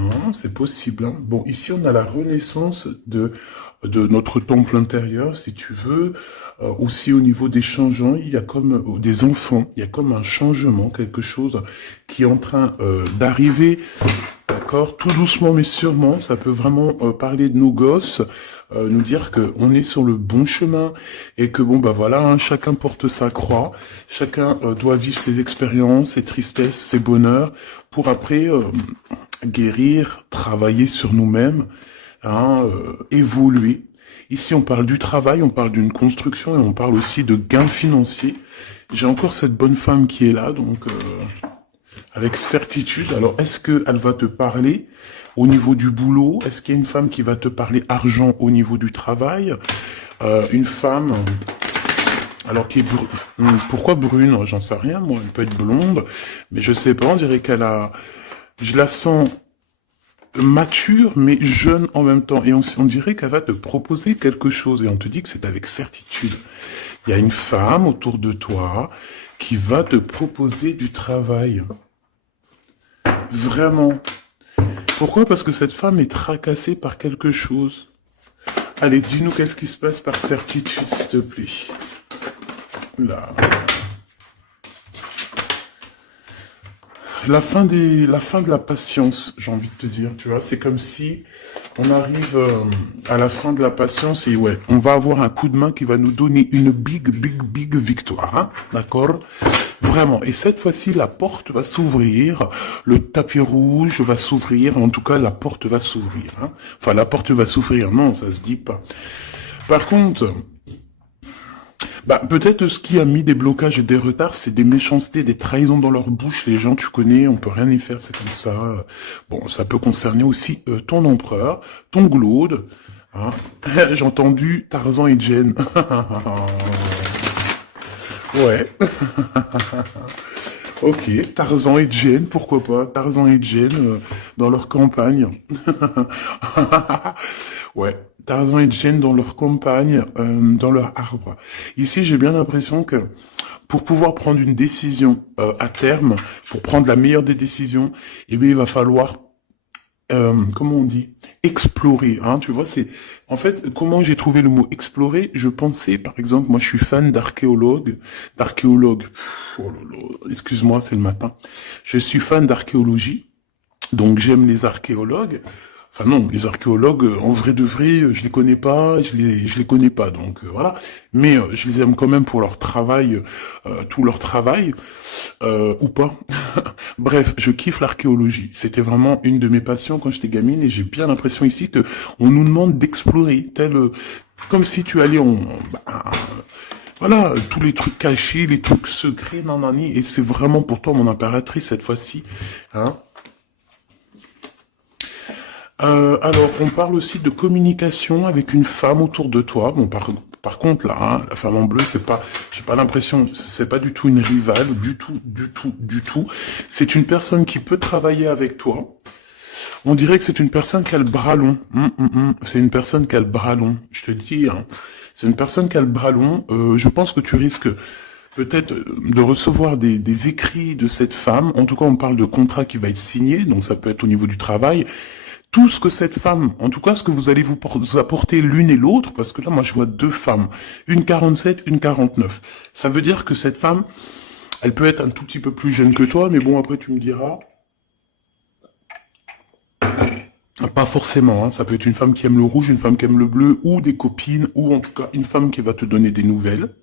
Hein, c'est possible. Hein. Bon, ici, on a la renaissance de notre temple intérieur, si tu veux. Aussi, au niveau des changements, il y a comme des enfants, il y a comme un changement, quelque chose qui est en train d'arriver. D'accord, tout doucement mais sûrement, ça peut vraiment parler de nos gosses, nous dire que on est sur le bon chemin et que bon bah voilà, hein, chacun porte sa croix, chacun doit vivre ses expériences, ses tristesses, ses bonheurs, pour après guérir, travailler sur nous-mêmes, hein, évoluer. Ici, on parle du travail, on parle d'une construction et on parle aussi de gains financiers. J'ai encore cette bonne femme qui est là, donc avec certitude. Alors, est-ce qu'elle va te parler au niveau du boulot? Est-ce qu'il y a une femme qui va te parler argent au niveau du travail? Une femme, alors qui est pourquoi brune? J'en sais rien, moi. Elle peut être blonde, mais je sais pas. On dirait qu'elle a, je la sens mature mais jeune en même temps. Et on dirait qu'elle va te proposer quelque chose. Et on te dit que c'est avec certitude. Il y a une femme autour de toi qui va te proposer du travail. Vraiment. Pourquoi? Parce que cette femme est tracassée par quelque chose. Allez, dis-nous qu'est-ce qui se passe par certitude, s'il te plaît. Là. La fin de la patience, j'ai envie de te dire, tu vois, c'est comme si on arrive à la fin de la patience et ouais, on va avoir un coup de main qui va nous donner une big victoire, hein, d'accord? Vraiment. Et cette fois-ci, la porte va s'ouvrir, le tapis rouge va s'ouvrir, en tout cas, la porte va s'ouvrir, hein. Enfin, la porte va s'ouvrir, non, ça se dit pas. Par contre, bah, peut-être ce qui a mis des blocages et des retards, c'est des méchancetés, des trahisons dans leur bouche. Les gens, tu connais, on peut rien y faire, c'est comme ça. Bon, ça peut concerner aussi ton empereur, ton glaude. Hein. J'ai entendu Tarzan et Jane. Ouais. Ok, Tarzan et Jane, pourquoi pas? Tarzan et Jane dans leur campagne. Ouais, Tarzan et Jane dans leur campagne, dans leur arbre. Ici, j'ai bien l'impression que pour pouvoir prendre une décision à terme, pour prendre la meilleure des décisions, eh bien, il va falloir comment on dit, explorer, hein, tu vois, c'est, en fait, comment j'ai trouvé le mot explorer, je pensais, par exemple, moi je suis fan d'archéologue, oh là là, excuse-moi, c'est le matin, je suis fan d'archéologie, donc j'aime les archéologues. Enfin non, les archéologues, en vrai de vrai, je les connais pas, je les connais pas, donc voilà. Mais je les aime quand même pour leur travail, tout leur travail, ou pas. Bref, je kiffe l'archéologie. C'était vraiment une de mes passions quand j'étais gamine, et j'ai bien l'impression ici que on nous demande d'explorer, tel comme si tu allais bah, voilà, tous les trucs cachés, les trucs secrets, nanani, et c'est vraiment pour toi mon impératrice cette fois-ci, hein. Alors, on parle aussi de communication avec une femme autour de toi. Bon, par contre, là, hein, la femme en bleu, c'est pas, j'ai pas l'impression, c'est pas du tout une rivale, du tout. C'est une personne qui peut travailler avec toi. On dirait que c'est une personne qui a le bras long. C'est une personne qui a le bras long. Je te dis, hein, c'est une personne qui a le bras long. Je pense que tu risques peut-être de recevoir des écrits de cette femme. En tout cas, on parle de contrat qui va être signé, donc ça peut être au niveau du travail. Tout ce que cette femme, en tout cas ce que vous allez vous apporter l'une et l'autre, parce que là moi je vois deux femmes, une 47, une 49. Ça veut dire que cette femme, elle peut être un tout petit peu plus jeune que toi, mais bon après tu me diras, pas forcément, hein. Ça peut être une femme qui aime le rouge, une femme qui aime le bleu, ou des copines, ou en tout cas une femme qui va te donner des nouvelles,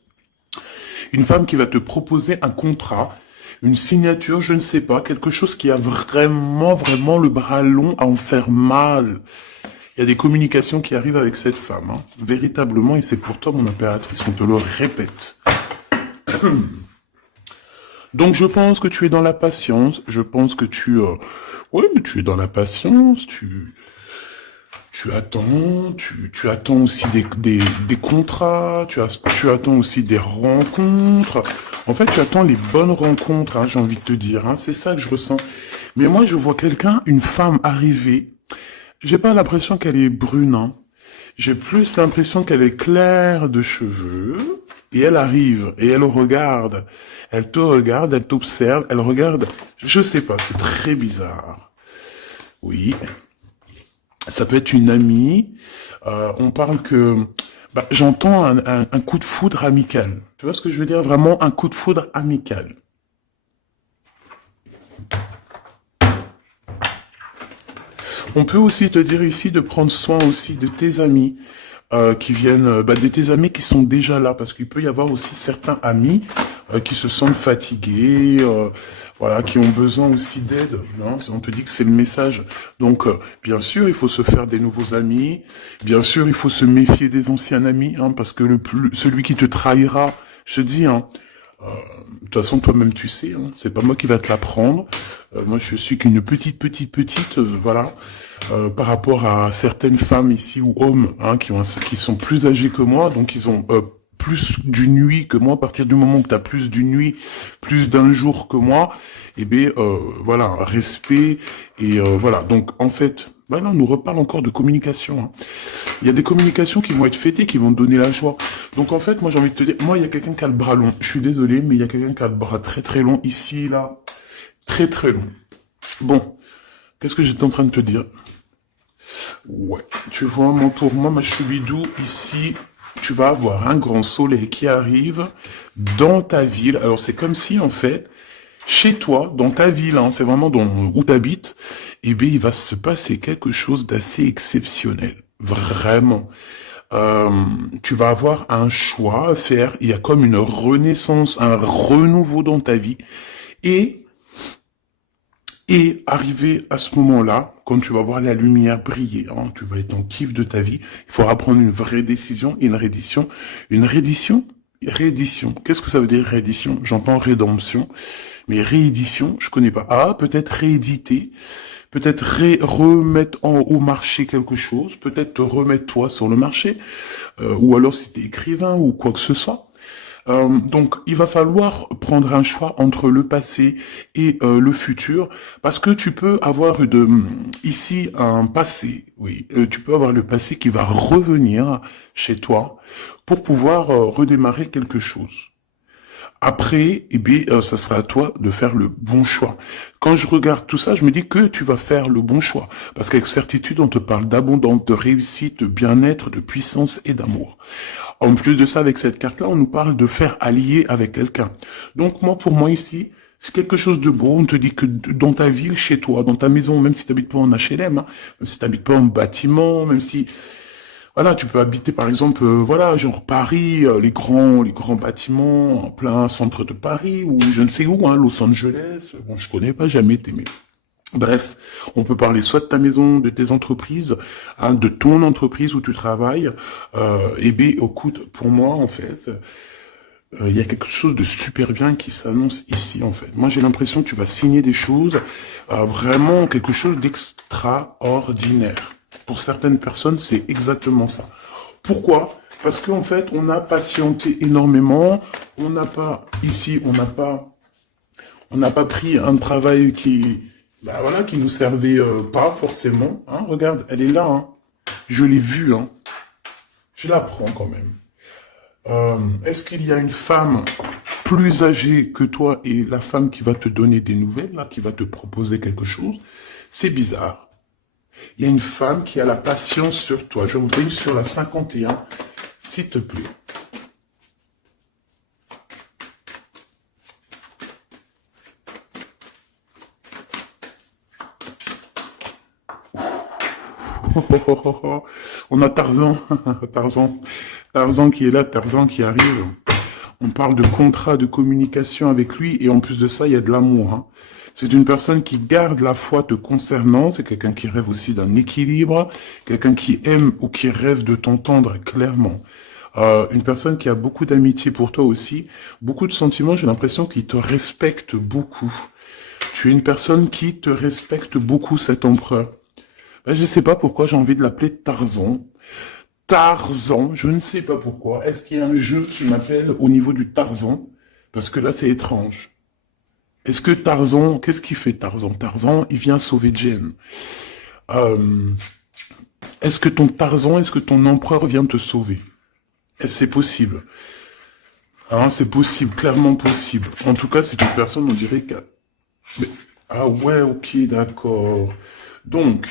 une femme qui va te proposer un contrat, une signature, je ne sais pas, quelque chose qui a vraiment le bras long à en faire mal. Il y a des communications qui arrivent avec cette femme, hein, véritablement, et c'est pour toi, mon impératrice, on te le répète. Donc je pense que tu es dans la patience, je pense que ouais, tu es dans la patience, tu attends, tu attends aussi des contrats, tu attends aussi des rencontres. En fait, tu attends les bonnes rencontres, hein, j'ai envie de te dire, hein, c'est ça que je ressens. Mais moi, je vois quelqu'un, une femme arriver. J'ai pas l'impression qu'elle est brune, hein. J'ai plus l'impression qu'elle est claire de cheveux. Et elle arrive, et elle regarde. Elle te regarde, elle t'observe, elle regarde. Je sais pas, c'est très bizarre. Oui. Ça peut être une amie. On parle que... Bah, j'entends un coup de foudre amical. Tu vois ce que je veux dire? Vraiment un coup de foudre amical. On peut aussi te dire ici de prendre soin aussi de tes amis qui viennent, de tes amis qui sont déjà là, parce qu'il peut y avoir aussi certains amis qui se sentent fatigués, voilà, qui ont besoin aussi d'aide. Non, on te dit que c'est le message. Donc, bien sûr, il faut se faire des nouveaux amis. Bien sûr, il faut se méfier des anciens amis, hein, parce que celui qui te trahira, je te dis, hein, de toute façon, toi-même, tu sais, hein, c'est pas moi qui va te l'apprendre. Moi, je suis qu'une petite, voilà, par rapport à certaines femmes ici ou hommes, hein, qui sont plus âgés que moi, donc ils ont plus d'une nuit que moi. À partir du moment que tu as plus d'une nuit, plus d'un jour que moi, eh bien, voilà, respect et voilà. Donc, en fait, là, on nous reparle encore de communication. Hein. Il y a des communications qui vont être fêtées, qui vont te donner la joie. Donc en fait, moi j'ai envie de te dire, moi il y a quelqu'un qui a le bras long. Je suis désolé, mais il y a quelqu'un qui a le bras très très long ici, là, très très long. Bon, qu'est-ce que j'étais en train de te dire? Ouais, tu vois, moi pour moi, ma choubidou, ici, tu vas avoir un grand soleil qui arrive dans ta ville. Alors c'est comme si en fait, chez toi, dans ta ville, hein, c'est vraiment où tu habites, eh bien il va se passer quelque chose d'assez exceptionnel. Vraiment. Euh, Tu vas avoir un choix à faire. Il y a comme une renaissance, un renouveau dans ta vie. Et, et arrivé à ce moment-là, quand tu vas voir la lumière briller, hein, tu vas être en kiff de ta vie, il faudra prendre une vraie décision et une reddition. Une reddition? Réédition. Qu'est-ce que ça veut dire réédition? J'entends rédemption, mais réédition, je connais pas. Ah, peut-être rééditer, peut-être remettre au marché quelque chose, peut-être te remettre toi sur le marché, ou alors si t'es écrivain ou quoi que ce soit. Donc, il va falloir prendre un choix entre le passé et le futur, parce que tu peux avoir ici un passé, oui, tu peux avoir le passé qui va revenir chez toi pour pouvoir redémarrer quelque chose. Après, eh bien, ça sera à toi de faire le bon choix. Quand je regarde tout ça, je me dis que tu vas faire le bon choix. Parce qu'avec certitude, on te parle d'abondance, de réussite, de bien-être, de puissance et d'amour. En plus de ça, avec cette carte-là, on nous parle de faire allier avec quelqu'un. Donc moi, pour moi ici, c'est quelque chose de beau. On te dit que dans ta ville, chez toi, dans ta maison, même si tu n'habites pas en HLM, hein, même si tu n'habites pas en bâtiment, même si voilà, tu peux habiter par exemple, voilà, genre Paris, les grands bâtiments en plein centre de Paris ou je ne sais où, hein, Los Angeles. Bon, je connais pas, jamais été, mais bref, on peut parler soit de ta maison, de tes entreprises, hein, de ton entreprise où tu travailles. Et bien, écoute, pour moi, en fait, il y a quelque chose de super bien qui s'annonce ici, en fait. Moi, j'ai l'impression que tu vas signer des choses, vraiment quelque chose d'extraordinaire. Pour certaines personnes, c'est exactement ça. Pourquoi? Parce qu'en fait, on a patienté énormément. On n'a pas, ici, on n'a pas pris un travail voilà, qui nous servait pas forcément. Hein, regarde, elle est là. Hein. Je l'ai vue. Hein. Je la prends quand même. Est-ce qu'il y a une femme plus âgée que toi et la femme qui va te donner des nouvelles, là, qui va te proposer quelque chose? C'est bizarre. Il y a une femme qui a la patience sur toi. Je voudrais sur la 51, s'il te plaît. On a Tarzan, Tarzan qui est là, Tarzan qui arrive. On parle de contrat de communication avec lui et en plus de ça, il y a de l'amour. Hein. C'est une personne qui garde la foi te concernant, c'est quelqu'un qui rêve aussi d'un équilibre, quelqu'un qui aime ou qui rêve de t'entendre clairement. Une personne qui a beaucoup d'amitié pour toi aussi, beaucoup de sentiments, j'ai l'impression qu'il te respecte beaucoup. Tu es une personne qui te respecte beaucoup, cet empereur. Ben, je ne sais pas pourquoi j'ai envie de l'appeler Tarzan. Tarzan, je ne sais pas pourquoi. Est-ce qu'il y a un jeu qui m'appelle au niveau du Tarzan? Parce que là, c'est étrange. Est-ce que Tarzan, qu'est-ce qu'il fait Tarzan? Tarzan, il vient sauver Jen. Euh, est-ce que ton Tarzan, est-ce que ton empereur vient te sauver? Est-ce que c'est possible? Hein, c'est possible, clairement possible. En tout cas, c'est une personne, on dirait que... Mais- ah ouais, ok, d'accord. Donc,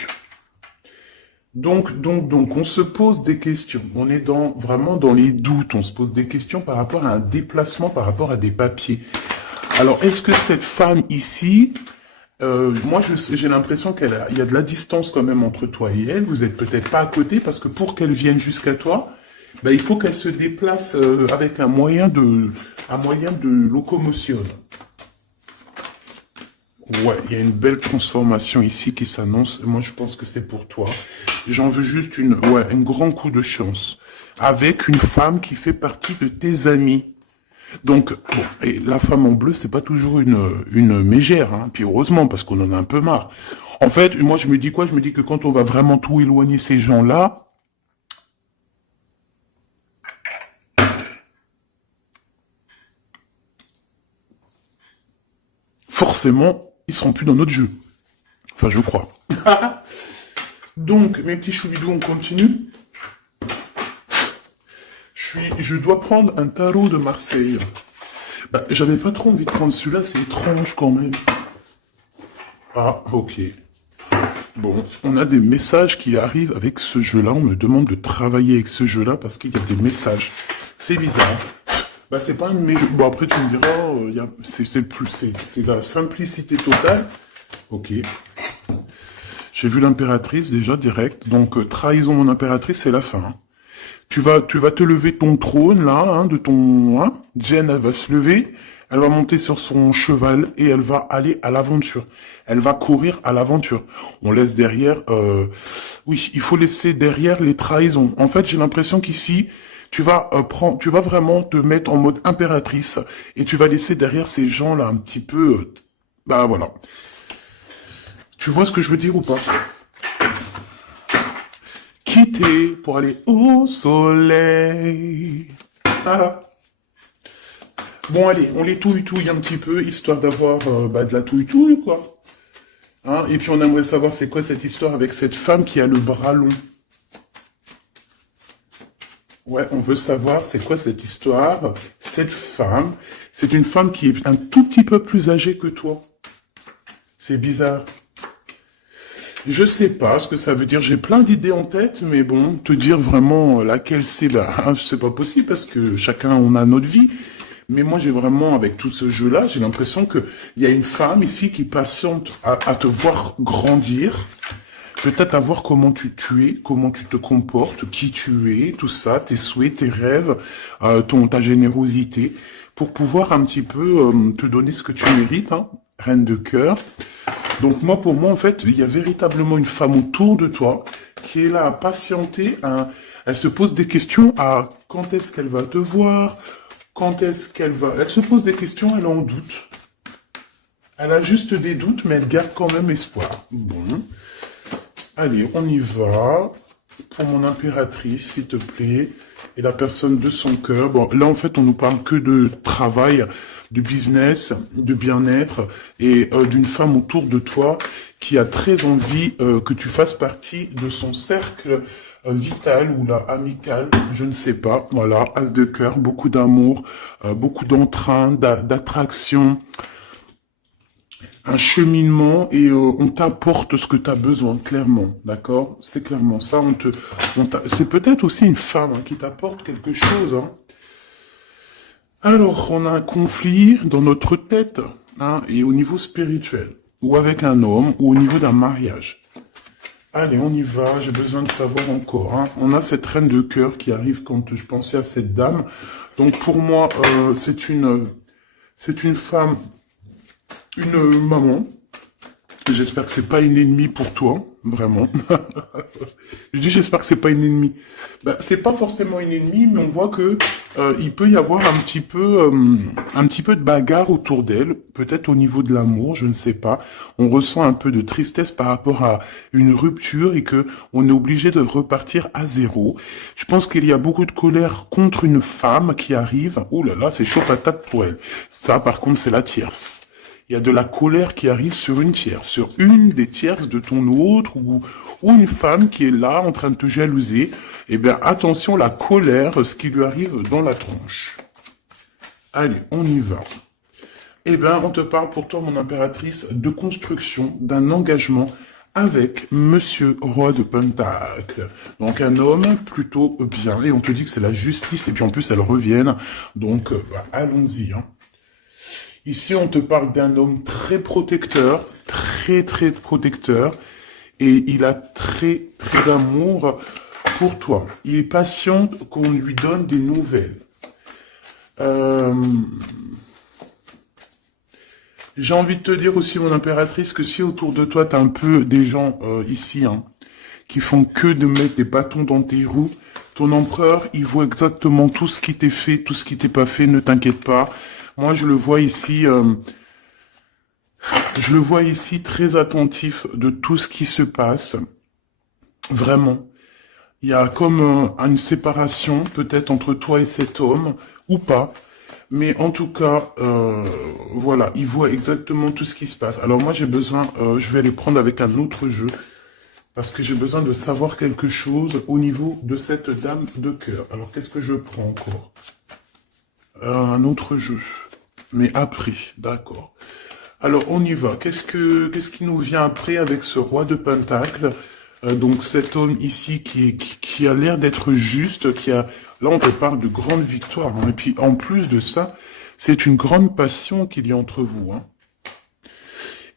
on se pose des questions. On est vraiment dans les doutes. On se pose des questions par rapport à un déplacement, par rapport à des papiers. Alors, est-ce que cette femme ici, moi, j'ai l'impression il y a de la distance quand même entre toi et elle. Vous êtes peut-être pas à côté parce que pour qu'elle vienne jusqu'à toi, ben, il faut qu'elle se déplace avec un moyen de locomotion. Ouais, il y a une belle transformation ici qui s'annonce. Moi, je pense que c'est pour toi. J'en veux juste un grand coup de chance. Avec une femme qui fait partie de tes amis. Donc, bon, et la femme en bleu, c'est pas toujours une mégère, hein. Puis heureusement, parce qu'on en a un peu marre. En fait, moi, je me dis quoi? Je me dis que quand on va vraiment tout éloigner ces gens-là, forcément, ils seront plus dans notre jeu. Enfin, je crois. Donc, mes petits choubidous, on continue. Je dois prendre un tarot de Marseille. Bah, j'avais pas trop envie de prendre celui-là, c'est étrange quand même. Ah, ok. Bon, on a des messages qui arrivent avec ce jeu-là. On me demande de travailler avec ce jeu-là parce qu'il y a des messages. C'est bizarre. Bah, c'est pas un de mes jeux. Bon, après, tu me diras, c'est la simplicité totale. Ok. J'ai vu l'impératrice déjà direct. Donc, trahison mon impératrice, c'est la fin. Hein. Tu vas te lever de ton trône, là, hein, de ton... Hein. Jen, elle va se lever, elle va monter sur son cheval et elle va aller à l'aventure. Elle va courir à l'aventure. On laisse derrière... Oui, il faut laisser derrière les trahisons. En fait, j'ai l'impression qu'ici, tu vas vraiment te mettre en mode impératrice et tu vas laisser derrière ces gens-là un petit peu... bah voilà. Tu vois ce que je veux dire ou pas? Quitter pour aller au soleil. Ah. Bon, allez, on les touille un petit peu, histoire d'avoir de la touille, quoi. Hein, et puis on aimerait savoir c'est quoi cette histoire avec cette femme qui a le bras long. Ouais, on veut savoir c'est quoi cette histoire. Cette femme, c'est une femme qui est un tout petit peu plus âgée que toi. C'est bizarre. Je sais pas ce que ça veut dire. J'ai plein d'idées en tête, mais bon, te dire vraiment laquelle c'est, bah, c'est pas possible parce que chacun on a notre vie. Mais moi, j'ai vraiment, avec tout ce jeu-là, j'ai l'impression que il y a une femme ici qui patiente à te voir grandir, peut-être à voir comment tu es, comment tu te comportes, qui tu es, tout ça, tes souhaits, tes rêves, ta générosité, pour pouvoir un petit peu te donner ce que tu mérites, hein, reine de cœur. Donc moi, pour moi, en fait, il y a véritablement une femme autour de toi qui est là à patienter. Elle se pose des questions à quand est-ce qu'elle va te voir, quand est-ce qu'elle va... Elle se pose des questions, elle en doute. Elle a juste des doutes, mais elle garde quand même espoir. Bon. Allez, on y va. Pour mon impératrice, s'il te plaît. Et la personne de son cœur. Bon, là, en fait, on nous parle que de travail, de business, de bien-être et d'une femme autour de toi qui a très envie que tu fasses partie de son cercle vital ou là amical, je ne sais pas. Voilà, as de cœur, beaucoup d'amour, beaucoup d'entrain, d'attraction, un cheminement et on t'apporte ce que tu as besoin, clairement, d'accord? C'est clairement ça. C'est peut-être aussi une femme hein, qui t'apporte quelque chose. Hein. Alors, on a un conflit dans notre tête hein, et au niveau spirituel, ou avec un homme, ou au niveau d'un mariage. Allez, on y va, j'ai besoin de savoir encore. Hein. On a cette reine de cœur qui arrive quand je pensais à cette dame. Donc pour moi, c'est une femme, une maman. J'espère que c'est pas une ennemie pour toi, vraiment. Je dis j'espère que c'est pas une ennemie. Ben, c'est pas forcément une ennemie, mais on voit que il peut y avoir un petit peu de bagarre autour d'elle, peut-être au niveau de l'amour, je ne sais pas. On ressent un peu de tristesse par rapport à une rupture et que on est obligé de repartir à zéro. Je pense qu'il y a beaucoup de colère contre une femme qui arrive. Ouh là là, c'est chaud patate pour elle. Ça, par contre, c'est la tierce. Il y a de la colère qui arrive sur une tierce, sur une des tierces de ton autre, ou une femme qui est là en train de te jalouser. Eh bien, attention, la colère, ce qui lui arrive dans la tronche. Allez, on y va. Eh bien, on te parle pour toi, mon impératrice, de construction, d'un engagement avec Monsieur Roi de Pentacle. Donc un homme plutôt bien, et on te dit que c'est la justice, et puis en plus elles reviennent, donc allons-y. Hein. Ici on te parle d'un homme très protecteur, très protecteur, et il a très d'amour pour toi. Il est patient qu'on lui donne des nouvelles. J'ai envie de te dire aussi, mon impératrice, que si autour de toi, t'as un peu des gens ici, hein, qui font que de mettre des bâtons dans tes roues, ton empereur, il voit exactement tout ce qui t'est fait, tout ce qui t'est pas fait, ne t'inquiète pas. Moi, je le vois ici très attentif de tout ce qui se passe. Vraiment. Il y a comme une séparation, peut-être, entre toi et cet homme, ou pas. Mais en tout cas, voilà, il voit exactement tout ce qui se passe. Alors moi, j'ai besoin, je vais aller prendre avec un autre jeu, parce que j'ai besoin de savoir quelque chose au niveau de cette dame de cœur. Alors, qu'est-ce que je prends encore? Un autre jeu. Mais après, d'accord. Alors, on y va. Qu'est-ce qui nous vient après avec ce roi de Pentacle? Donc, cet homme ici qui a l'air d'être juste, là, on te parle de grande victoire. Hein. Et puis, en plus de ça, c'est une grande passion qu'il y a entre vous. Hein.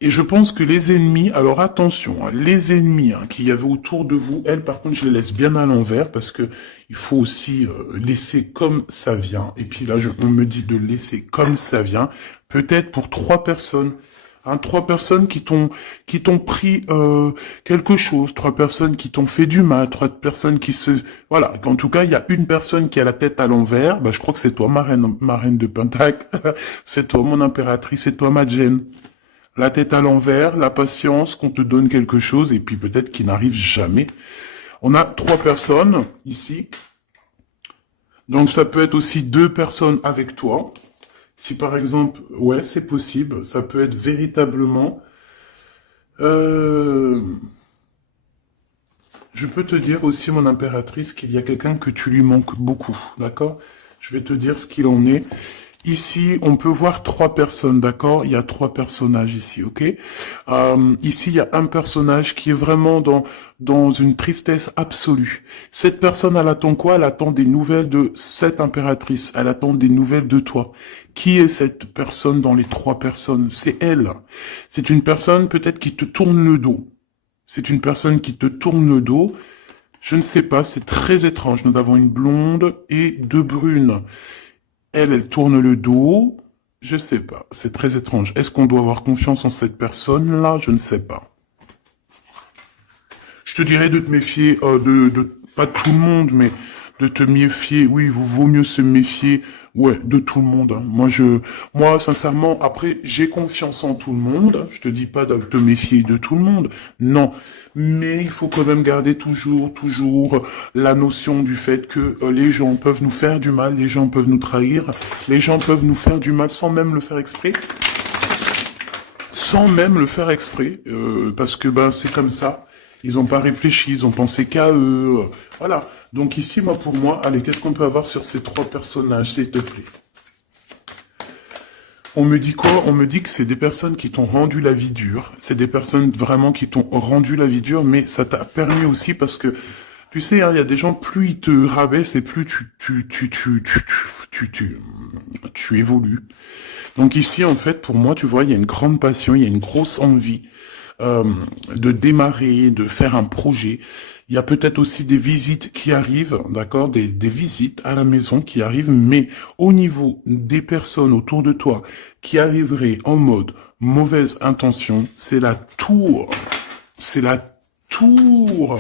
Et je pense que les ennemis, alors attention, hein, les ennemis qu'il y avait autour de vous, elles, par contre, je les laisse bien à l'envers parce que il faut aussi laisser comme ça vient. Et puis là, on me dit de laisser comme ça vient. Peut-être pour 3 personnes. Hein, 3 personnes qui t'ont pris quelque chose, 3 personnes qui t'ont fait du mal, 3 personnes qui se... Voilà, en tout cas, il y a une personne qui a la tête à l'envers, je crois que c'est toi, ma reine de Pentacle, c'est toi, mon impératrice, c'est toi, ma Jen. La tête à l'envers, la patience, qu'on te donne quelque chose, et puis peut-être qu'il n'arrive jamais. On a 3 personnes, ici. Donc ça peut être aussi 2 personnes avec toi. Si par exemple, ouais, c'est possible, ça peut être véritablement... Je peux te dire aussi, mon impératrice, qu'il y a quelqu'un que tu lui manques beaucoup, d'accord? Je vais te dire ce qu'il en est. Ici, on peut voir 3 personnes, d'accord? Il y a 3 personnages ici, ok? Ici, il y a un personnage qui est vraiment dans une tristesse absolue. Cette personne, elle attend quoi? Elle attend des nouvelles de cette impératrice. Elle attend des nouvelles de toi. Qui est cette personne dans les 3 personnes? C'est elle. C'est une personne peut-être qui te tourne le dos. C'est une personne qui te tourne le dos. Je ne sais pas, c'est très étrange. Nous avons une blonde et 2 brunes. Elle tourne le dos. Je sais pas. C'est très étrange. Est-ce qu'on doit avoir confiance en cette personne-là? Je ne sais pas. Je te dirais de te méfier pas de tout le monde, mais de te méfier. Oui, il vaut mieux se méfier, ouais, de tout le monde. Hein. Moi, sincèrement, après, j'ai confiance en tout le monde. Je te dis pas de te méfier de tout le monde. Non. Mais il faut quand même garder toujours la notion du fait que les gens peuvent nous faire du mal, les gens peuvent nous trahir, les gens peuvent nous faire du mal sans même le faire exprès. Sans même le faire exprès, parce que c'est comme ça. Ils n'ont pas réfléchi, ils ont pensé qu'à eux. Voilà. Donc ici, pour moi, allez, qu'est-ce qu'on peut avoir sur ces 3 personnages, s'il te plaît? On me dit quoi? On me dit que c'est des personnes qui t'ont rendu la vie dure. C'est des personnes vraiment qui t'ont rendu la vie dure, mais ça t'a permis aussi parce que, tu sais, il y a des gens, plus ils te rabaissent et plus tu évolues. Donc ici, en fait, pour moi, tu vois, il y a une grande passion, il y a une grosse envie de démarrer, de faire un projet. Il y a peut-être aussi des visites qui arrivent, d'accord, des visites à la maison qui arrivent, mais au niveau des personnes autour de toi qui arriveraient en mode mauvaise intention, c'est la tour. C'est la tour.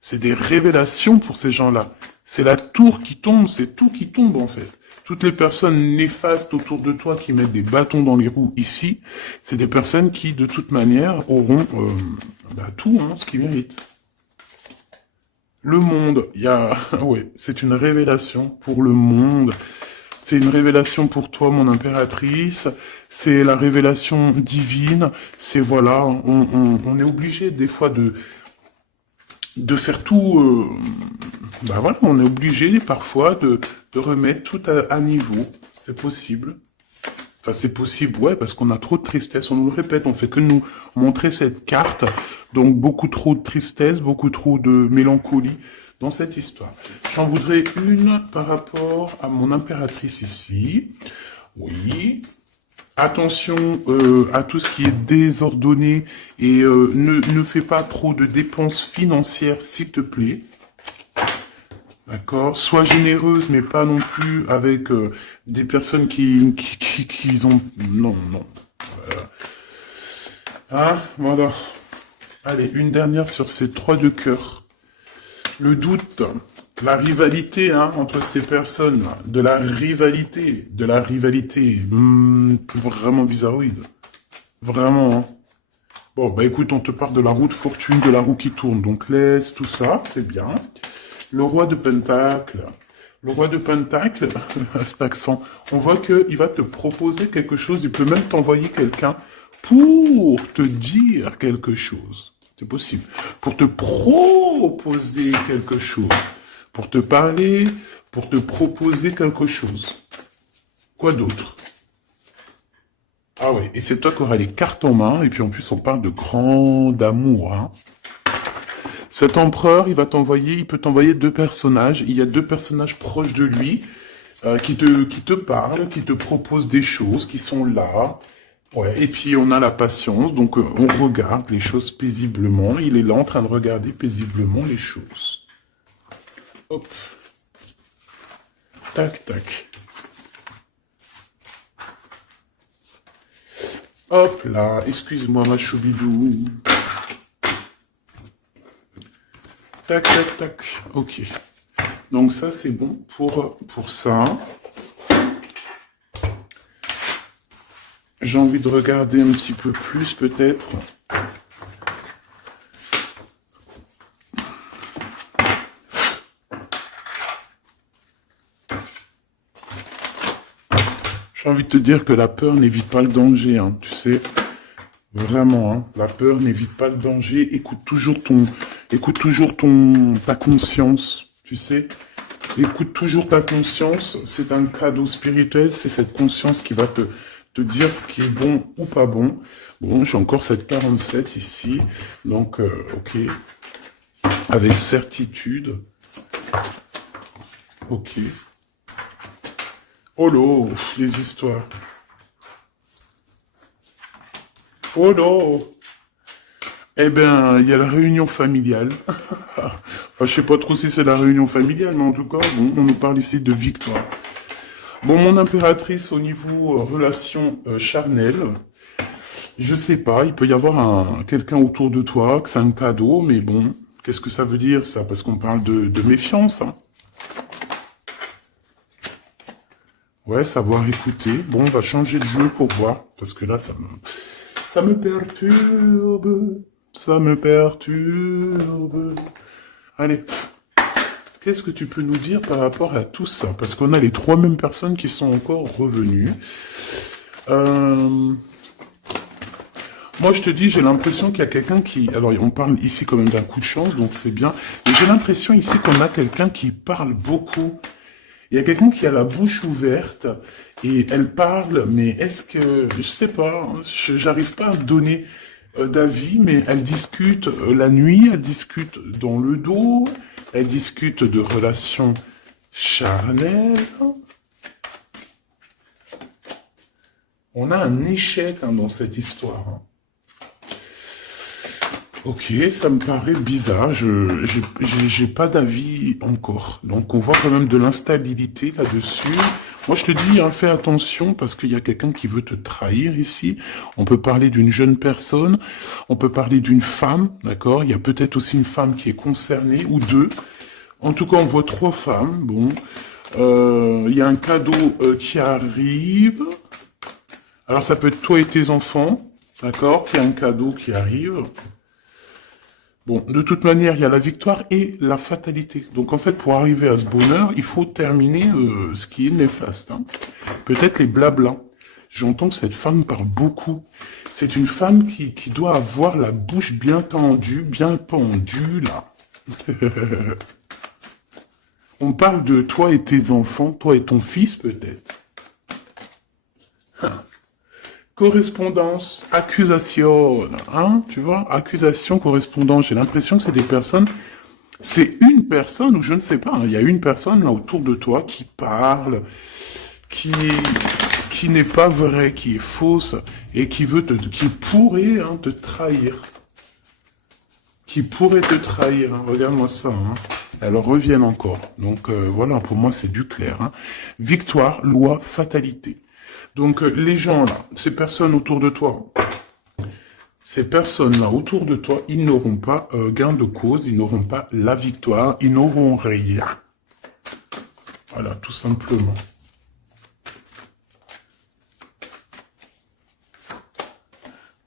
C'est des révélations pour ces gens-là. C'est la tour qui tombe, c'est tout qui tombe en fait. Toutes les personnes néfastes autour de toi qui mettent des bâtons dans les roues ici, c'est des personnes qui, de toute manière, auront tout, ce qu'ils méritent. Le monde, ouais, c'est une révélation pour le monde. C'est une révélation pour toi, mon impératrice. C'est la révélation divine. C'est voilà, on est obligé des fois de faire tout. Voilà, on est obligé parfois de remettre tout à niveau. C'est possible. Enfin, c'est possible, ouais, parce qu'on a trop de tristesse. On nous le répète, on fait que nous montrer cette carte. Donc, beaucoup trop de tristesse, beaucoup trop de mélancolie dans cette histoire. J'en voudrais une par rapport à mon impératrice ici. Oui. Attention à tout ce qui est désordonné et ne fais pas trop de dépenses financières, s'il te plaît. D'accord. Sois généreuse, mais pas non plus avec des personnes qui ont... Non, non. Hein, voilà. Allez, une dernière sur ces 3 de cœur. Le doute, la rivalité entre ces personnes, de la rivalité, vraiment bizarroïde. Vraiment, hein. Bon, bah écoute, on te parle de la roue de fortune, de la roue qui tourne, donc laisse tout ça, c'est bien. Le roi de Pentacle. Le roi de Pentacle, à cet accent, on voit qu'il va te proposer quelque chose, il peut même t'envoyer quelqu'un pour te dire quelque chose. C'est possible. Pour te proposer quelque chose. Pour te parler, pour te proposer quelque chose. Quoi d'autre? Ah oui, et c'est toi qui auras les cartes en main, et puis en plus on parle de grand amour, hein. Cet empereur, il peut t'envoyer 2 personnages. Il y a 2 personnages proches de lui qui te parlent, qui te proposent des choses, qui sont là. Ouais. Et puis on a la patience, donc on regarde les choses paisiblement. Il est là en train de regarder paisiblement les choses. Hop. Tac, tac. Hop là, excuse-moi ma choubidou. Tac, tac, tac. Ok. Donc ça, c'est bon pour ça. J'ai envie de regarder un petit peu plus, peut-être. J'ai envie de te dire que la peur n'évite pas le danger, hein, tu sais. Vraiment, hein, la peur n'évite pas le danger. Écoute toujours ta conscience, tu sais. Écoute toujours ta conscience. C'est un cadeau spirituel. C'est cette conscience qui va te dire ce qui est bon ou pas bon. Bon, j'ai encore cette 47 ici. Donc, ok. Avec certitude. Ok. Oh là, les histoires. Oh là. Eh ben, il y a la réunion familiale. Enfin, je sais pas trop si c'est la réunion familiale, mais en tout cas, bon, on nous parle ici de victoire. Bon, mon impératrice, au niveau relation charnelle, je sais pas, il peut y avoir quelqu'un autour de toi, que c'est un cadeau, mais bon, qu'est-ce que ça veut dire, ça? Parce qu'on parle de méfiance, hein. Ouais, savoir écouter. Bon, on va changer de jeu pour voir, parce que là, ça me perturbe. Ça me perturbe. Allez, qu'est-ce que tu peux nous dire par rapport à tout ça? Parce qu'on a les 3 mêmes personnes qui sont encore revenues. Moi, je te dis, j'ai l'impression qu'il y a quelqu'un qui... Alors, on parle ici quand même d'un coup de chance, donc c'est bien. Mais j'ai l'impression ici qu'on a quelqu'un qui parle beaucoup. Il y a quelqu'un qui a la bouche ouverte et elle parle, mais est-ce que... Je sais pas, j'arrive pas à donner d'avis, mais elle discute la nuit, elle discute dans le dos, elle discute de relations charnelles. On a un échec dans cette histoire. Ok, ça me paraît bizarre, j'ai pas d'avis encore. Donc on voit quand même de l'instabilité là-dessus. Moi je te dis, hein, fais attention parce qu'il y a quelqu'un qui veut te trahir ici. On peut parler d'une jeune personne, on peut parler d'une femme, d'accord? Il y a peut-être aussi une femme qui est concernée, ou 2. En tout cas, on voit 3 femmes, bon. Il y a un cadeau qui arrive. Alors ça peut être toi et tes enfants, d'accord? Qu'il y a un cadeau qui arrive. Bon, de toute manière, il y a la victoire et la fatalité. Donc en fait, pour arriver à ce bonheur, il faut terminer ce qui est néfaste, hein. Peut-être les blablas. J'entends que cette femme parle beaucoup. C'est une femme qui doit avoir la bouche bien tendue, bien pendue, là. On parle de toi et tes enfants, toi et ton fils, peut-être. Correspondance, accusation, hein, tu vois, accusation, correspondance. J'ai l'impression que c'est des personnes, c'est une personne, ou je ne sais pas, hein, il y a une personne là autour de toi qui parle, qui, qui n'est pas vraie, qui est fausse, et qui pourrait hein, te trahir. Qui pourrait te trahir, hein. Regarde-moi ça, hein. Elles reviennent encore. Donc voilà, pour moi c'est du clair. Hein. Victoire, loi, fatalité. Donc les gens là, ces personnes autour de toi, ces personnes-là autour de toi, ils n'auront pas gain de cause, ils n'auront pas la victoire, ils n'auront rien. Voilà, tout simplement.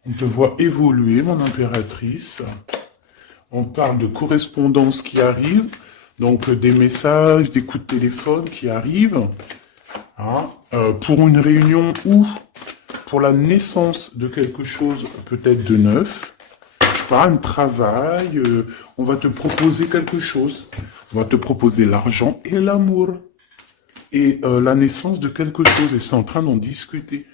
On te voit évoluer, mon impératrice. On parle de correspondance qui arrive, donc des messages, des coups de téléphone qui arrivent, hein, pour une réunion ou pour la naissance de quelque chose peut-être de neuf, pas un travail, on va te proposer quelque chose, on va te proposer l'argent et l'amour, et la naissance de quelque chose, et c'est en train d'en discuter.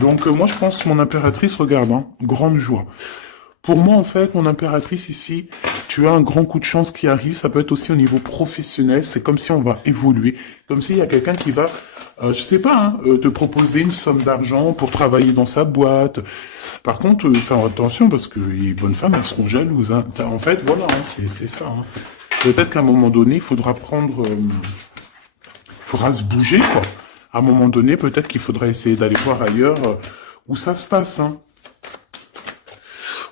Donc moi je pense, mon impératrice, regarde, hein, grande joie. Pour moi, en fait, mon impératrice ici, tu as un grand coup de chance qui arrive. Ça peut être aussi au niveau professionnel. C'est comme si on va évoluer. Comme s'il y a quelqu'un qui va, je sais pas, hein, te proposer une somme d'argent pour travailler dans sa boîte. Par contre, faire attention parce que les bonnes femmes, elles seront jalouses. Hein. En fait, voilà, hein, c'est ça. Hein. Peut-être qu'à un moment donné, il faudra prendre... faudra se bouger, quoi. À un moment donné, peut-être qu'il faudra essayer d'aller voir ailleurs où ça se passe, hein.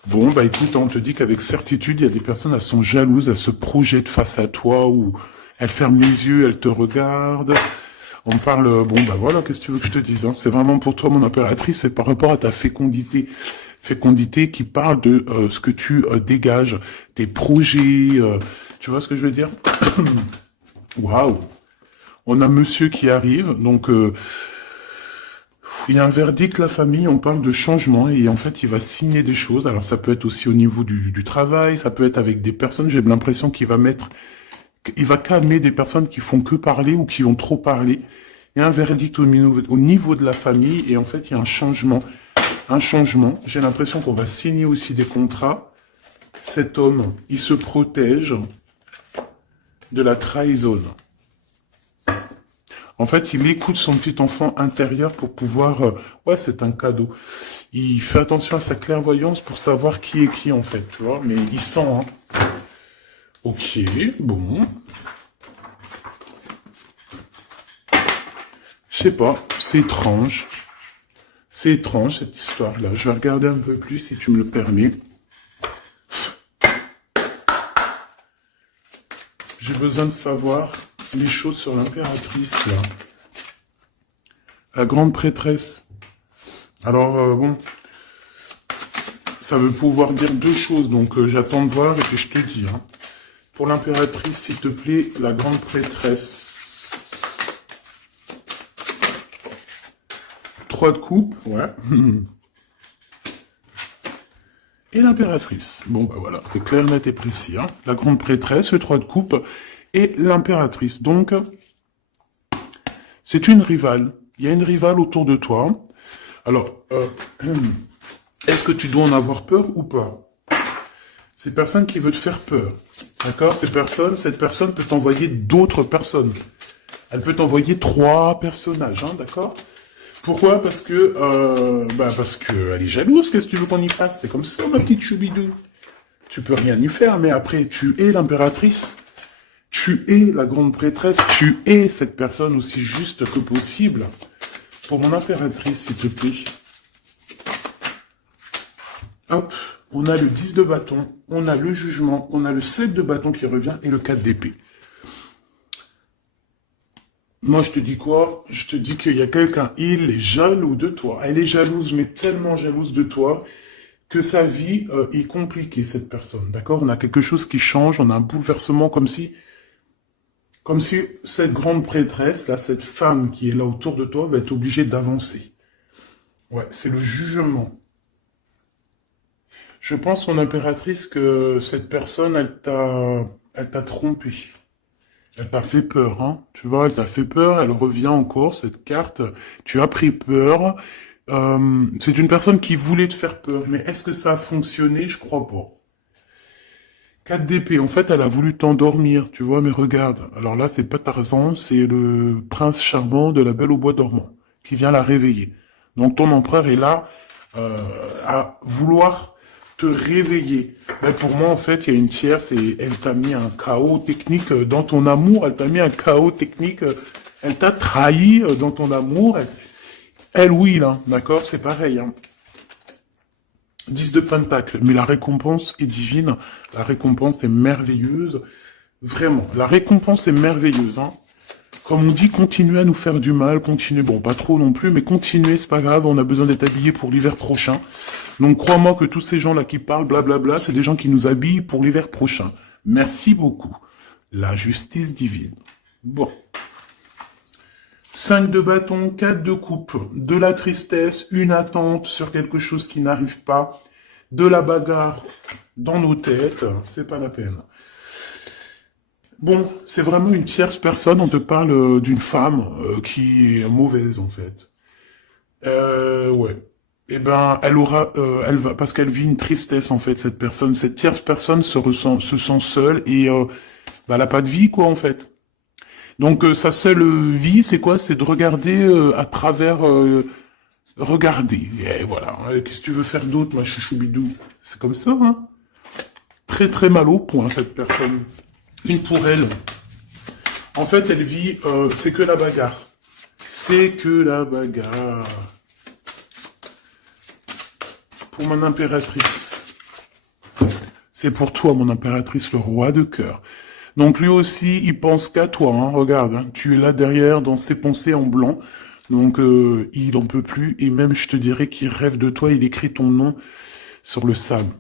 Bon, bah écoute, on te dit qu'avec certitude, il y a des personnes, elles sont jalouses, elles se projettent face à toi, ou elles ferment les yeux, elles te regardent. On parle, bon, bah voilà, qu'est-ce que tu veux que je te dise, hein. C'est vraiment pour toi, mon impératrice, c'est par rapport à ta fécondité. Fécondité qui parle de ce que tu dégages, tes projets, tu vois ce que je veux dire? Waouh! On a monsieur qui arrive, donc... il y a un verdict, la famille, on parle de changement et en fait, il va signer des choses. Alors, ça peut être aussi au niveau du travail, ça peut être avec des personnes. J'ai l'impression qu'il va il va calmer des personnes qui font que parler ou qui ont trop parlé. Il y a un verdict au niveau de la famille et en fait, il y a un changement. Un changement. J'ai l'impression qu'on va signer aussi des contrats. Cet homme, il se protège de la trahison. En fait, il écoute son petit enfant intérieur pour pouvoir... ouais, c'est un cadeau. Il fait attention à sa clairvoyance pour savoir qui est qui, en fait, tu vois. Mais il sent, hein. Ok, bon. Je sais pas, c'est étrange. C'est étrange, cette histoire-là. Je vais regarder un peu plus, si tu me le permets. J'ai besoin de savoir les choses sur l'impératrice, là. La grande prêtresse. Alors, bon, ça veut pouvoir dire deux choses, donc j'attends de voir et puis je te dis. Hein. Pour l'impératrice, s'il te plaît, la grande prêtresse. 3 de coupe, ouais. Et l'impératrice. Bon, bah voilà, c'est clair, net et précis. Hein. La grande prêtresse, le 3 de coupe, et l'impératrice. Donc, c'est une rivale. Il y a une rivale autour de toi. Alors, est-ce que tu dois en avoir peur ou pas? C'est personne qui veut te faire peur. D'accord? Cette personne peut t'envoyer d'autres personnes. Elle peut t'envoyer 3 personnages, hein, d'accord? Pourquoi? Parce que elle est jalouse. Qu'est-ce que tu veux qu'on y fasse? C'est comme ça, ma petite choubidou. Tu peux rien y faire, mais après, tu es l'impératrice. Tu es la grande prêtresse. Tu es cette personne aussi juste que possible. Pour mon impératrice, s'il te plaît. Hop, on a le 10 de bâton, on a le jugement, on a le 7 de bâton qui revient et le 4 d'épée. Moi, je te dis quoi? Je te dis qu'il y a quelqu'un, il est jaloux de toi. Elle est jalouse, mais tellement jalouse de toi que sa vie est compliquée, cette personne. D'accord? On a quelque chose qui change, on a un bouleversement comme si cette grande prêtresse, là, cette femme qui est là autour de toi, va être obligée d'avancer. Ouais, c'est le jugement. Je pense, mon impératrice, que cette personne, elle t'a trompé. Elle t'a fait peur, hein. Tu vois, elle t'a fait peur, elle revient encore, cette carte. Tu as pris peur. C'est une personne qui voulait te faire peur. Mais est-ce que ça a fonctionné? Je crois pas. 4 d'épée, en fait, elle a voulu t'endormir, tu vois, mais regarde. Alors là, c'est pas Tarzan, c'est le prince charmant de la Belle au bois dormant, qui vient la réveiller. Donc ton empereur est là, à vouloir te réveiller. Mais pour moi, en fait, il y a une tierce et elle t'a mis un chaos technique dans ton amour, elle t'a mis un chaos technique, elle t'a trahi dans ton amour. Elle, oui, là, d'accord, c'est pareil, hein. 10 de Pentacle, mais la récompense est divine, la récompense est merveilleuse, vraiment, la récompense est merveilleuse, hein. Comme on dit, continuez à nous faire du mal, continuez, bon, pas trop non plus, mais continuez, c'est pas grave, on a besoin d'être habillés pour l'hiver prochain. Donc crois-moi que tous ces gens-là qui parlent, blablabla, c'est des gens qui nous habillent pour l'hiver prochain. Merci beaucoup. La justice divine. Bon. 5 de bâton, 4 de coupe, de la tristesse, une attente sur quelque chose qui n'arrive pas, de la bagarre dans nos têtes, c'est pas la peine. Bon, c'est vraiment une tierce personne, on te parle d'une femme qui est mauvaise en fait. Ouais. Eh ben, elle va, parce qu'elle vit une tristesse en fait, cette personne, cette tierce personne se sent seule et bah, elle a pas de vie quoi en fait. Donc sa seule vie, c'est quoi? C'est de regarder à travers... regarder. Et voilà. Qu'est-ce que tu veux faire d'autre, ma chouchoubidou? C'est comme ça, hein. Très très mal au point, cette personne. Une pour elle. En fait, elle vit... c'est que la bagarre. C'est que la bagarre. Pour mon impératrice. C'est pour toi, mon impératrice, le roi de cœur. Donc lui aussi, il pense qu'à toi, hein, regarde, hein, tu es là derrière dans ses pensées en blanc, donc il en peut plus, et même je te dirais qu'il rêve de toi, il écrit ton nom sur le sable.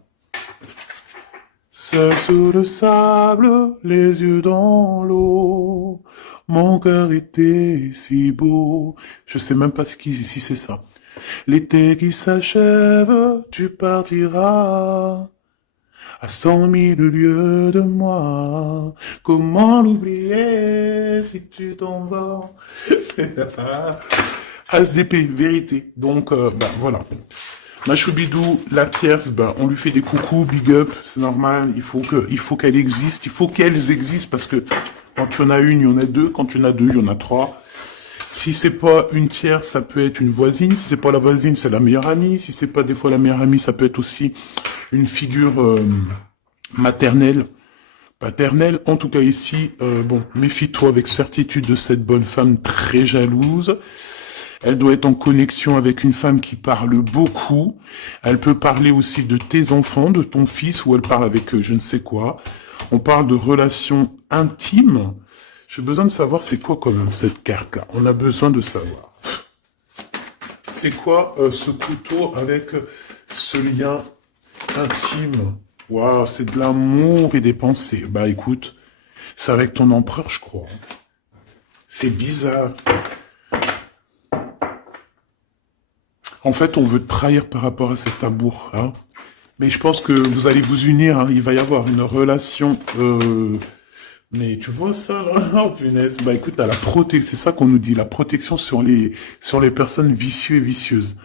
Seul sur le sable, les yeux dans l'eau, mon cœur était si beau, je sais même pas si c'est ça. L'été qui s'achève, tu partiras. À 100 000 lieues de moi, comment l'oublier si tu t'en vas? As d'épée, vérité. Donc, bah, voilà. Machoubidou, la tierce, bah, on lui fait des coucous, big up, c'est normal, il faut qu'elle existe, il faut qu'elles existent, parce que quand tu en as une, il y en a deux, quand tu en as deux, il y en a trois. Si c'est pas une tierce, ça peut être une voisine. Si c'est pas la voisine, c'est la meilleure amie. Si c'est pas des fois la meilleure amie, ça peut être aussi une figure maternelle, paternelle. En tout cas ici, bon, méfie-toi avec certitude de cette bonne femme très jalouse. Elle doit être en connexion avec une femme qui parle beaucoup. Elle peut parler aussi de tes enfants, de ton fils, ou elle parle avec je ne sais quoi. On parle de relations intimes. J'ai besoin de savoir c'est quoi quand même cette carte-là. On a besoin de savoir. C'est quoi ce couteau avec ce lien intime? Waouh, c'est de l'amour et des pensées. Bah écoute, c'est avec ton empereur, je crois. C'est bizarre. En fait, on veut te trahir par rapport à cet amour. Hein. Mais je pense que vous allez vous unir. Hein. Il va y avoir une relation... Mais tu vois ça, là? Oh, punaise. Bah écoute, t'as la protection, c'est ça qu'on nous dit, la protection sur les personnes vicieuses et vicieuses.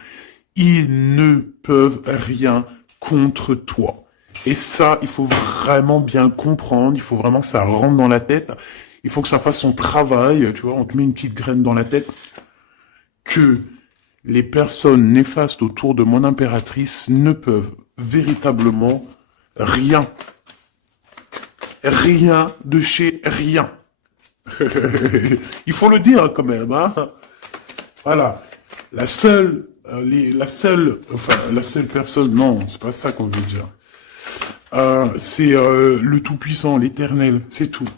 Ils ne peuvent rien contre toi. Et ça, il faut vraiment bien le comprendre, il faut vraiment que ça rentre dans la tête, il faut que ça fasse son travail, tu vois, on te met une petite graine dans la tête, que les personnes néfastes autour de mon impératrice ne peuvent véritablement rien de chez rien. Il faut le dire quand même, hein. Voilà. La seule personne, non, c'est pas ça qu'on veut dire. C'est le Tout-Puissant, l'Éternel, c'est tout.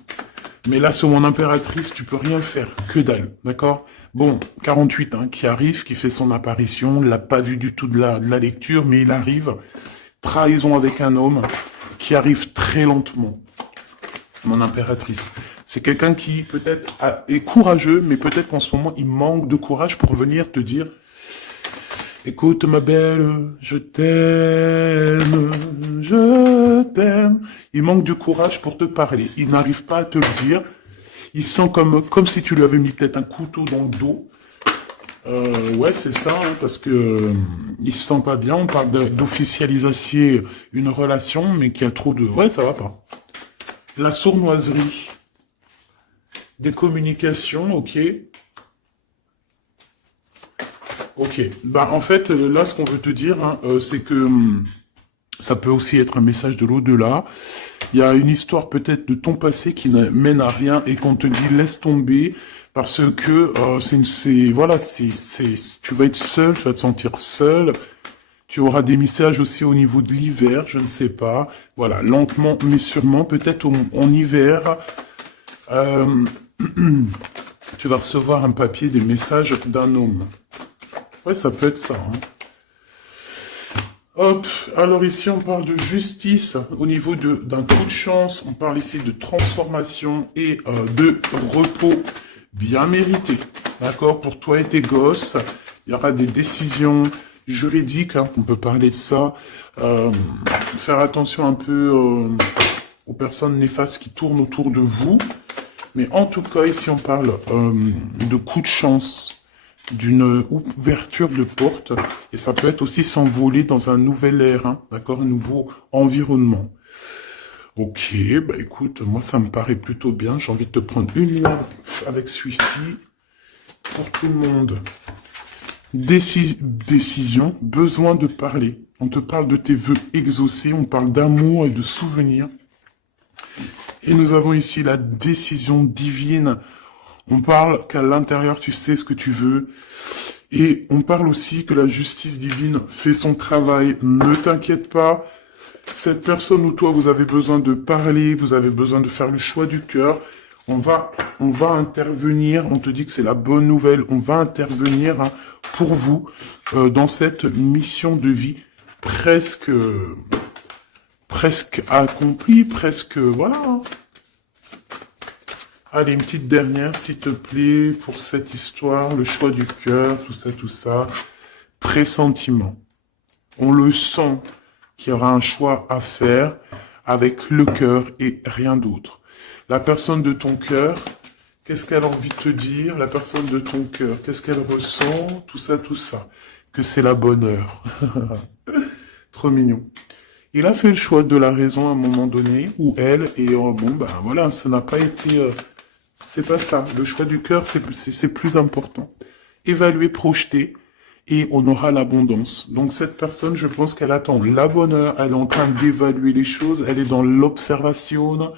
Mais là, sur mon impératrice, tu peux rien faire, que dalle, d'accord? Bon, 48, hein, qui arrive, qui fait son apparition, on l'a pas vu du tout de la lecture, mais il arrive. Trahison avec un homme qui arrive très lentement. Mon impératrice. C'est quelqu'un qui peut-être est courageux, mais peut-être qu'en ce moment, il manque de courage pour venir te dire « Écoute ma belle, je t'aime, je t'aime. » Il manque de courage pour te parler. Il n'arrive pas à te le dire. Il sent comme si tu lui avais mis peut-être un couteau dans le dos. Ouais, c'est ça, hein, parce que il se sent pas bien. On parle d'officialiser une relation, mais qui a trop de... Ouais, ça va pas. La sournoiserie, des communications, ok. Ok. Bah, en fait, là, ce qu'on veut te dire, hein, c'est que ça peut aussi être un message de l'au-delà. Il y a une histoire peut-être de ton passé qui ne mène à rien et qu'on te dit laisse tomber parce que voilà, tu vas être seul, tu vas te sentir seul. Tu auras des messages aussi au niveau de l'hiver, je ne sais pas. Voilà, lentement mais sûrement, peut-être en hiver, euh, tu vas recevoir un papier, des messages d'un homme. Ouais, ça peut être ça. Hein. Hop, alors ici on parle de justice au niveau d'un coup de chance, on parle ici de transformation et de repos bien mérité. D'accord, pour toi et tes gosses, il y aura des décisions juridiques, hein, on peut parler de ça. Faire attention un peu aux personnes néfastes qui tournent autour de vous. Mais en tout cas, ici on parle de coup de chance, d'une ouverture de porte, et ça peut être aussi s'envoler dans un nouvel air, hein, d'accord, un nouveau environnement. Ok, bah écoute, moi ça me paraît plutôt bien, j'ai envie de te prendre une lampe avec celui-ci, pour tout le monde. Décision, besoin de parler. On te parle de tes vœux exaucés, on parle d'amour et de souvenirs. Et nous avons ici la décision divine. On parle qu'à l'intérieur, tu sais ce que tu veux. Et on parle aussi que la justice divine fait son travail. Ne t'inquiète pas. Cette personne ou toi, vous avez besoin de parler, vous avez besoin de faire le choix du cœur. On va intervenir. On te dit que c'est la bonne nouvelle. On va intervenir hein, pour vous dans cette mission de vie presque accomplie, presque voilà. Hein. Allez, une petite dernière, s'il te plaît, pour cette histoire, le choix du cœur, tout ça, tout ça. Pressentiment. On le sent qu'il y aura un choix à faire avec le cœur et rien d'autre. La personne de ton cœur, qu'est-ce qu'elle a envie de te dire? La personne de ton cœur, qu'est-ce qu'elle ressent? Tout ça, tout ça. Que c'est la bonne heure. Trop mignon. Il a fait le choix de la raison à un moment donné, ou elle, et bon, ben voilà, ça n'a pas été... c'est pas ça. Le choix du cœur, c'est plus important. Évaluer, projeter, et on aura l'abondance. Donc cette personne, je pense qu'elle attend la bonne heure, elle est en train d'évaluer les choses, elle est dans l'observation,